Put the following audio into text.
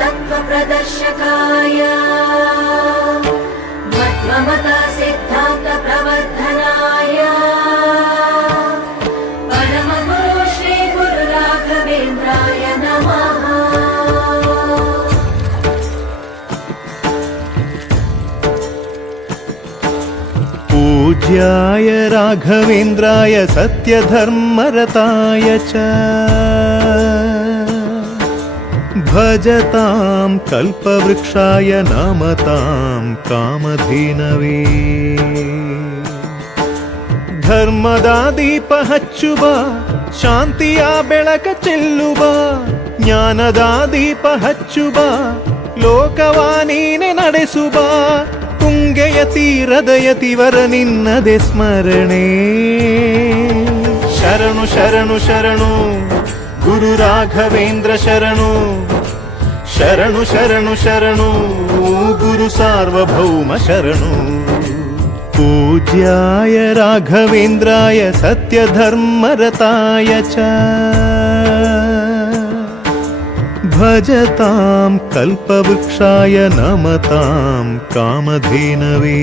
तत्त्वप्रदर्शकाय मध्वमता सिद्धान्तप्रवर्धनाय परमगुरु श्री गुरु राघवेन्द्राय नमः। पूज्याय राघवेन्द्राय सत्यधर्मरताय च भजतां कल्पवृक्षाय नमतां कामधेनवे। ಧರ್ಮದ ದೀಪ ಹಚ್ಚುವ ಶಾಂತಿಯ ಬೆಳಕ ಚೆಲ್ಲುವ ಜ್ಞಾನದ ದೀಪ ಹಚ್ಚುವ ಲೋಕವ ನೀನೆ ನಡೆಸುವ ತುಂಗೆಯ ತೀರದ ಯತಿವರ ನಿನ್ನದೆ ಸ್ಮರಣೆ ಶರಣು ಶರಣು ಶರಣು ಗುರು ರಾಘವೇಂದ್ರ ಶರಣು ಶರಣು ಶರಣು ಶರಣು ಗುರು ಸಾರ್ವಭೌಮ ಶರಣು। पूज्याय राघवेन्द्राय सत्यधर्मरताय च भजतां कल्पवृक्षाय नमतां कामधेनवे।